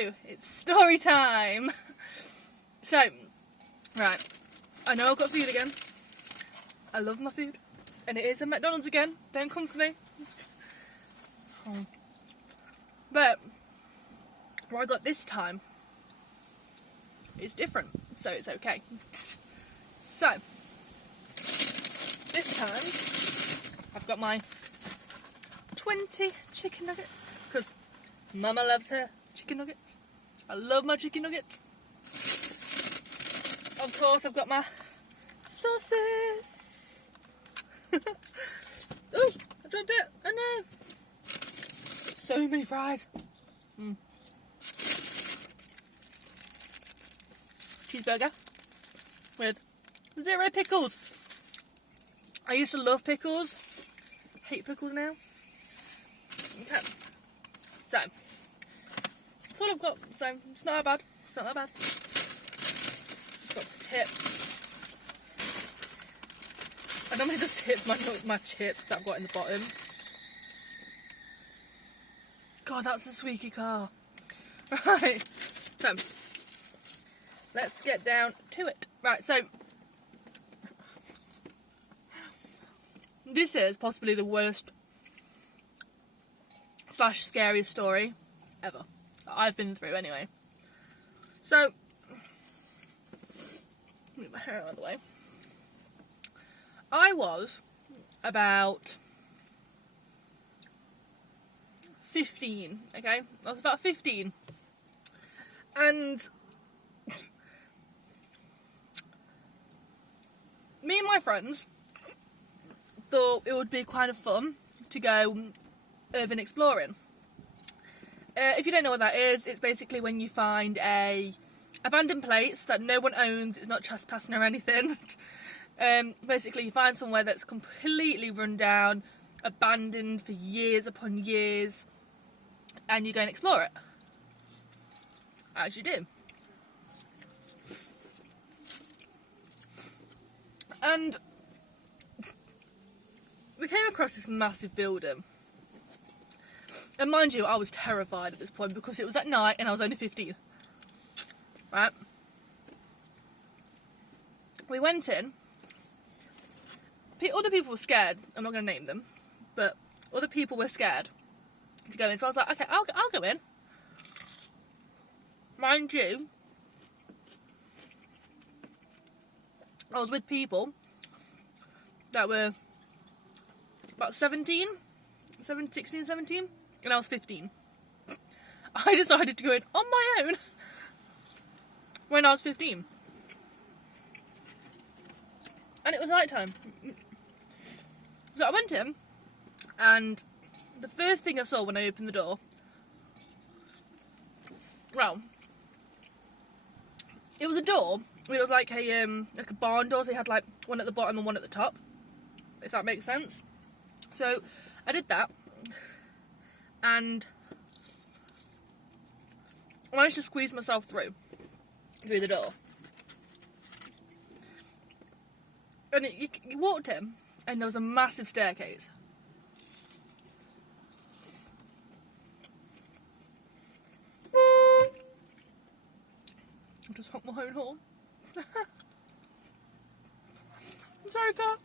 Hello, it's story time. So, right, I know I've got food again. I love my food. And it is a McDonald's again. Don't come for me. But what I got this time is different, so it's okay. So, this time I've got my 20 chicken nuggets, because Mama loves her chicken nuggets. I love my chicken nuggets. Of course, I've got my sauces. Oh, I dropped it. Oh no. So many fries. Cheeseburger with 0 pickles. I used to love pickles. Hate pickles now. Okay. So, that's all I've got. So, it's not that bad. It's not that bad. Just got to tip. I normally just tip my chips that I've got in the bottom. God, that's a squeaky car. Right. So, let's get down to it. Right, so this is possibly the worst / scariest story ever that I've been through anyway. So, move my hair out of the way. I was about 15, okay? I was about 15. And me and my friends thought it would be kind of fun to go urban exploring. If you don't know what that is, it's basically when you find a abandoned place that no one owns, it's not trespassing or anything. Basically you find somewhere that's completely run down, abandoned for years upon years, and you go and explore it. As you do. And we came across this massive building. And mind you, I was terrified at this point because it was at night and I was only 15. Right? We went in. Other people were scared. I'm not going to name them. But other people were scared to go in. So I was like, okay, I'll go in. Mind you, I was with people that were about 16, 17, and I was 15. I decided to go in on my own when I was 15. And it was night time. So I went in, and the first thing I saw when I opened the door, well, it was a door. It was like a barn door, so you had like one at the bottom and one at the top, if that makes sense. So I did that, and I managed to squeeze myself through the door. And you walked in, and there was a massive staircase. I just honked my own horn. I'm sorry, car.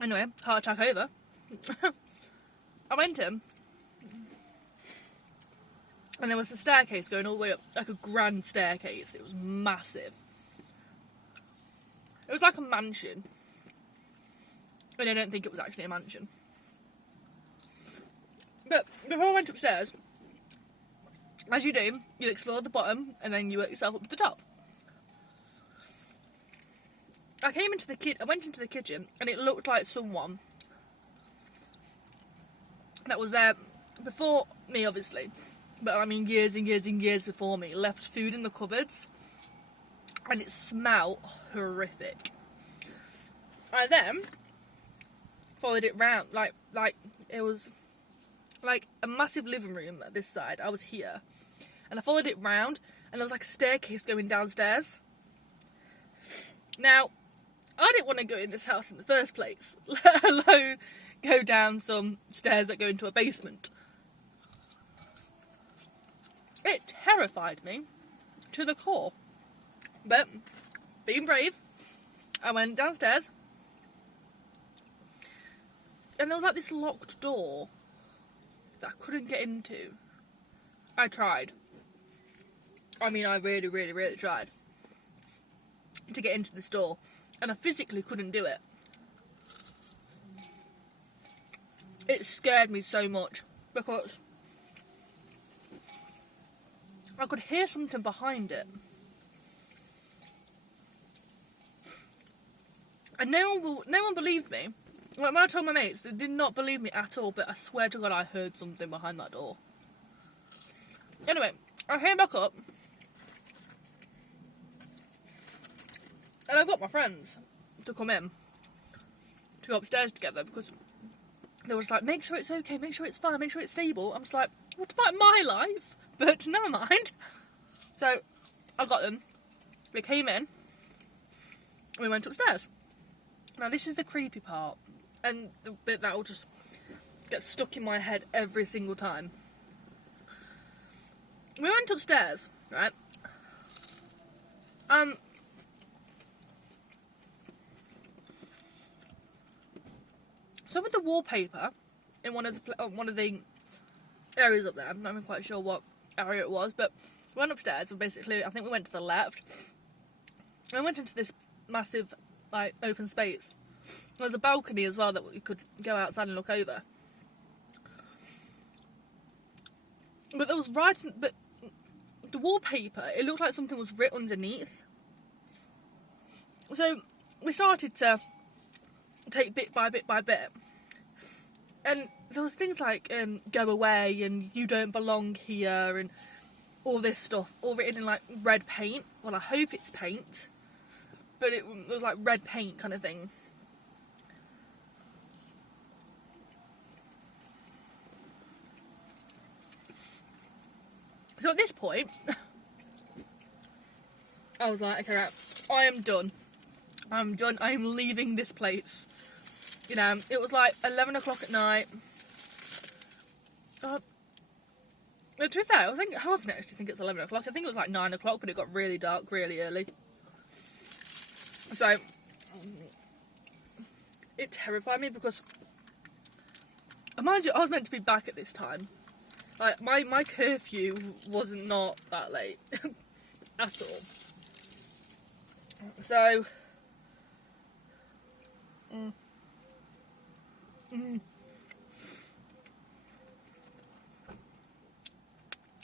Anyway, heart attack over. I went in, and there was a staircase going all the way up, like a grand staircase. It was massive. It was like a mansion. And I don't think it was actually a mansion. But before I went upstairs, as you do, you explore the bottom and then you work yourself up to the top. I went into the kitchen and it looked like someone that was there before me, obviously, but I mean years and years and years before me, left food in the cupboards, and it smelled horrific. I then followed it round, like it was like a massive living room at this side. I was here, and I followed it round, and there was like a staircase going downstairs. Now, I didn't want to go in this house in the first place, let alone go down some stairs that go into a basement. It terrified me to the core. But, being brave, I went downstairs. And there was like this locked door that I couldn't get into. I tried. I mean, I really, really, really tried to get into this door. And I physically couldn't do it. It scared me so much because I could hear something behind it. And no one believed me. Like, when I told my mates, they did not believe me at all, but I swear to God I heard something behind that door. Anyway, I came back up, and I got my friends to come in, to go upstairs together, because they were just like, make sure it's okay, make sure it's fine, make sure it's stable. I'm just like, what about my life? But never mind. So, I got them. They came in, and we went upstairs. Now, this is the creepy part, and the bit that will just get stuck in my head every single time. We went upstairs, right? Some of the wallpaper in one of the areas up there, I'm not even quite sure what area it was, but we went upstairs and basically, I think we went to the left. And we went into this massive, like, open space. There's a balcony as well that you could go outside and look over. But there was writing, but the wallpaper, it looked like something was written underneath. So we started to take bit by bit by bit. And there was things like, go away and you don't belong here and all this stuff, all written in like red paint. Well, I hope it's paint. But it was like red paint kind of thing. So at this point, I was like, okay, right, I am done. I'm done. I am leaving this place. You know, it was like 11 o'clock at night. To be fair, I wasn't actually think it's 11 o'clock. I think it was like 9 o'clock, but it got really dark really early. So, it terrified me because, mind you, I was meant to be back at this time. Like, my curfew was not that late at all. So,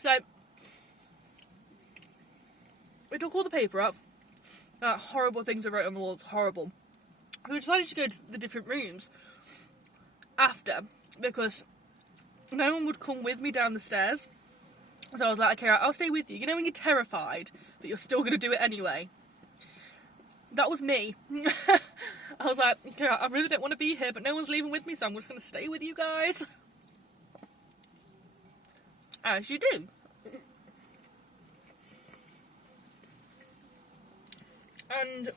so we took all the paper up. Horrible things were written on the walls, horrible. We decided to go to the different rooms after because no one would come with me down the stairs. So I was like, okay, right, I'll stay with you. You know when you're terrified, but you're still going to do it anyway? That was me. I was like, okay, I really don't want to be here, but no one's leaving with me, so I'm just going to stay with you guys. As you do. And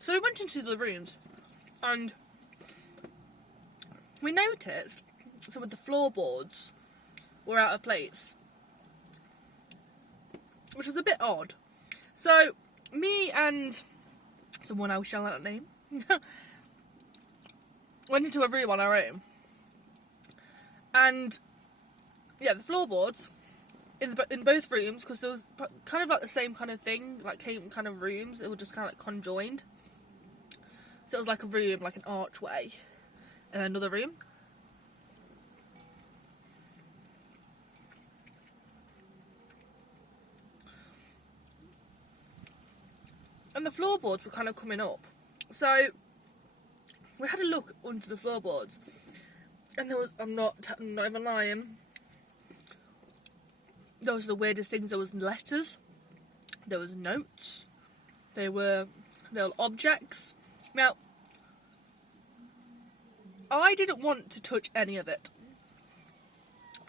so we went into the rooms, and we noticed some of the floorboards were out of place, which was a bit odd. So me and someone I shall not name went into a room on our own, and yeah, the floorboards in both rooms, because there was kind of like the same kind of thing, like kind of rooms, it was just kind of like conjoined. So it was like a room, like an archway, and another room. And the floorboards were kind of coming up. So we had a look under the floorboards, and there was, I'm not even lying, there was the weirdest things. There was letters, there was notes, there were objects. Now, I didn't want to touch any of it.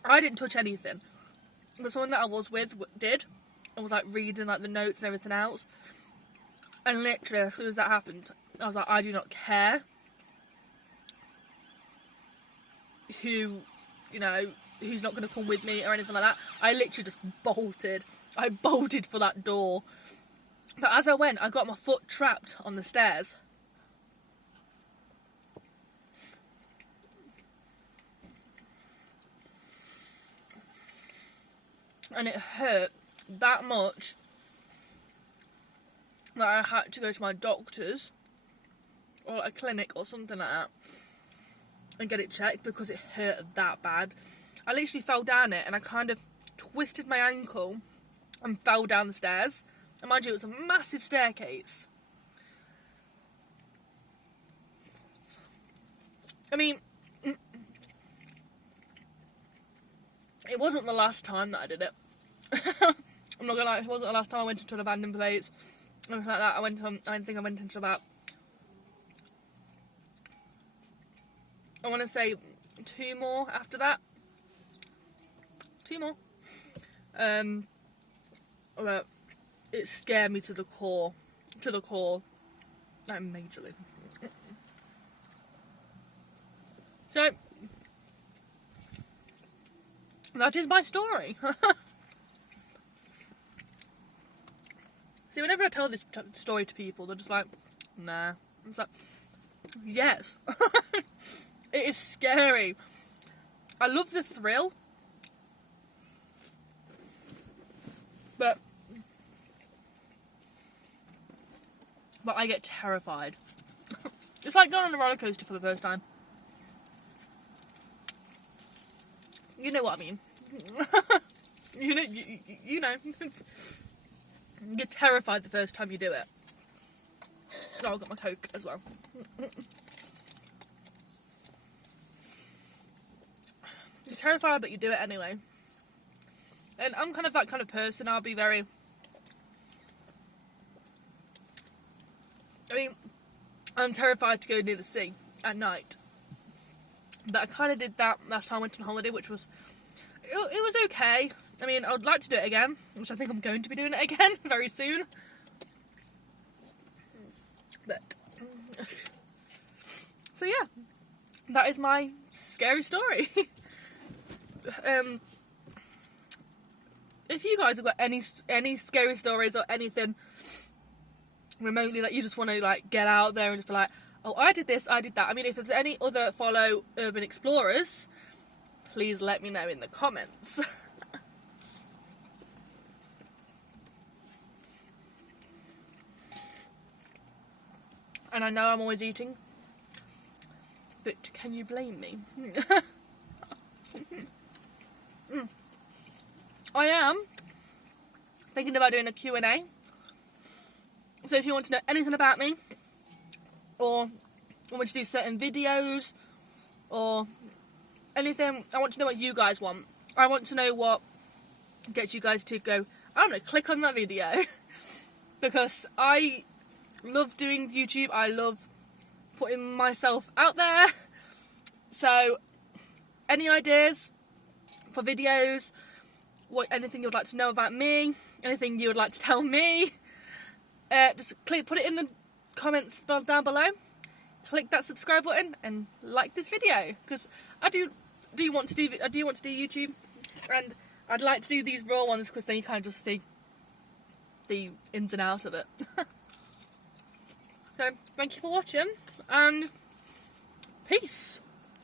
I didn't touch anything. But someone that I was with did. I was like reading like the notes and everything else. And literally, as soon as that happened, I was like, I do not care who, you know, who's not going to come with me or anything like that. I literally just bolted. I bolted for that door. But as I went, I got my foot trapped on the stairs. And it hurt that much that I had to go to my doctor's or a clinic or something like that and get it checked because it hurt that bad. I literally fell down it and I kind of twisted my ankle and fell down the stairs. And mind you, it was a massive staircase. I mean, it wasn't the last time that I did it. I'm not gonna lie, it wasn't the last time I went into an abandoned place. Anything like that. I think I went into about, I want to say 2 more after that. 2 more. But it scared me to the core. Like, majorly. So, that is my story. See, whenever I tell this story to people, they're just like, nah. I'm just like, yes. It is scary. I love the thrill. But I get terrified. It's like going on a roller coaster for the first time. You know what I mean. you know. You're terrified the first time you do it. Oh, I've got my Coke as well. You're terrified, but you do it anyway. And I'm kind of that kind of person. I'll be very... I mean, I'm terrified to go near the sea at night. But I kind of did that last time I went on holiday, which was... It was okay. I mean, I would like to do it again, which I think I'm going to be doing it again very soon. But... So yeah, that is my scary story. If you guys have got any scary stories or anything remotely that you just want to like get out there and just be like, oh, I did this, I did that. I mean, if there's any other follow urban explorers, please let me know in the comments. And I know I'm always eating, but can you blame me? I am thinking about doing a Q&A. So if you want to know anything about me, or want me to do certain videos, or anything, I want to know what you guys want. I want to know what gets you guys to go, I'm going to click on that video. Because I love doing YouTube, I love putting myself out there. So, any ideas for videos, anything you would like to know about me, anything you would like to tell me, just put it in the comments down below. Click that subscribe button and like this video, because I do want to do YouTube, and I'd like to do these raw ones because then you kind of just see the ins and outs of it. So thank you for watching, and